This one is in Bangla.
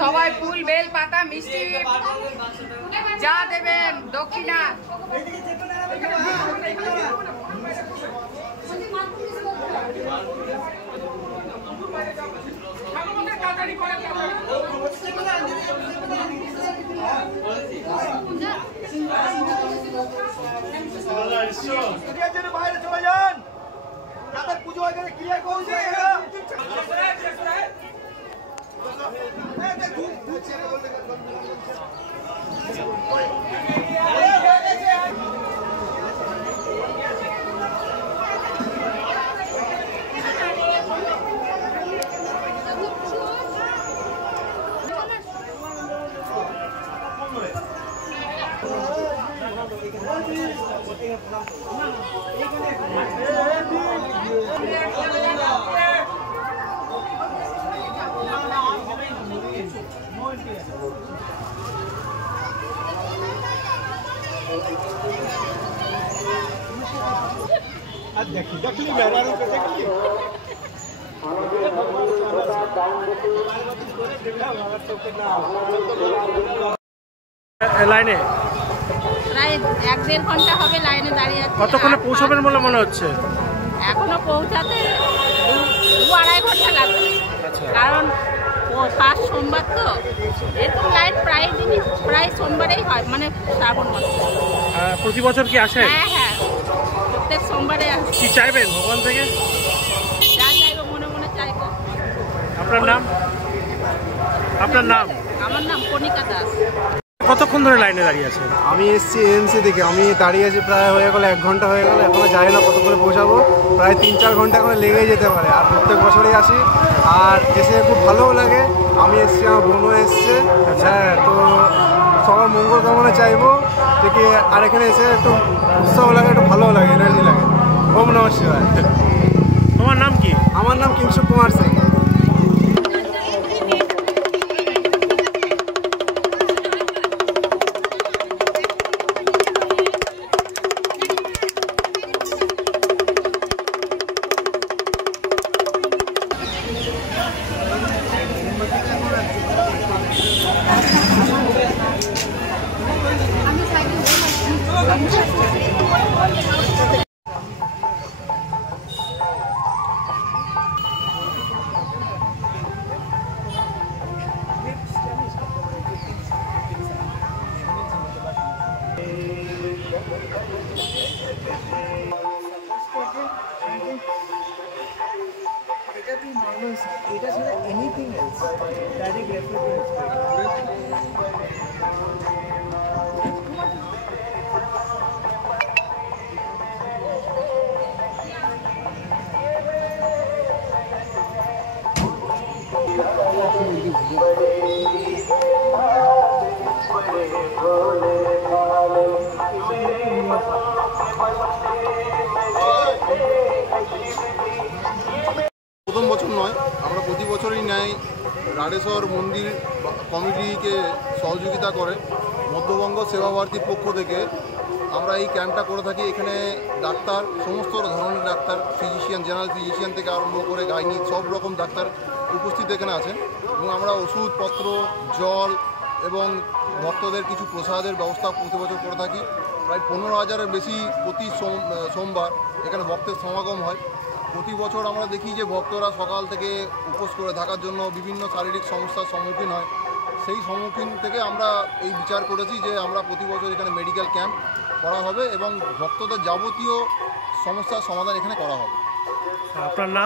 সবাই ফুল বেল পাতা মিষ্টি যা দেবেন দক্ষিণা। বাইরে চলে যান, তাদের পুজো হয়ে গেলে ক্লিয়ার করছে। লাইনে প্রায় 1-1.5 ঘন্টা হবে লাইনে দাঁড়িয়ে আছি। কতক্ষণে পৌঁছাবেন বলে মনে হচ্ছে? এখনো পৌঁছাতে 2-2.5 ঘন্টা লাগবে। কারণ ফার্স্ট সোমবার তো, এরকম লাইন প্রায় সোমবারেই হয়, মানে শ্রাবণ মাসে। প্রতি বছর কি আসে? হ্যাঁ হ্যাঁ, প্রত্যেক সোমবারে আসে। কি চাইবেন ভগবান থেকে? যা চাইবো মনে মনে চাইবো। আপনার নাম? আপনার নাম? আমার নাম কণিকা দাস। কতক্ষণ ধরে লাইনে দাঁড়িয়ে আছেন? আমি এসেছি এএমসি থেকে, আমি দাঁড়িয়ে আছি প্রায় হয়ে গেল 1 ঘন্টা হয়ে গেল, এখনো জানি না কত করে পৌঁছাবো। প্রায় 3-4 ঘন্টা এখন লেগেই যেতে পারে। আর প্রত্যেক বছরই আসি, আর এসে খুব ভালোও লাগে। আমি এসেছি, আমার বোনও এসছে। হ্যাঁ, তো সবার মঙ্গল কামনা চাইবো থেকে। আর এখানে এসে একটু উৎসাহ লাগে, একটু ভালোও লাগে, এনার্জি লাগে। ওম নমঃ শিবায়। তোমার নাম কি? আমার নাম Kingshuk Kumar Singh. It doesn't have anything else. Direct reference. প্রথম বছর নয়, আমরা প্রতি বছরই ন্যায় রাড়েশ্বর মন্দির কমিটিকে সহযোগিতা করে মধ্যবঙ্গ সেবা ভারতীর পক্ষ থেকে আমরা এই ক্যাম্পটা করে থাকি। এখানে ডাক্তার, সমস্ত ধরনের ডাক্তার, ফিজিশিয়ান, জেনারেল ফিজিশিয়ান থেকে আরম্ভ করে গাইনিক সব রকম ডাক্তার উপস্থিত এখানে আছেন এবং আমরা ওষুধপত্র, জল এবং ভক্তদের কিছু প্রসাদের ব্যবস্থা প্রতি বছর করে থাকি। প্রায় 15,000-এর বেশি প্রতি সোমবার এখানে ভক্তের সমাগম হয়। প্রতি বছর আমরা দেখি যে ভক্তরা সকাল থেকে উপোস করে থাকার জন্য বিভিন্ন শারীরিক সমস্যার সম্মুখীন হয়। সেই সম্মুখীন থেকে আমরা এই বিচার করেছি যে আমরা প্রতি বছর এখানে মেডিকেল ক্যাম্প করা হবে এবং ভক্তদের যাবতীয় সমস্যার সমাধান এখানে করা হবে। আপনার নাম?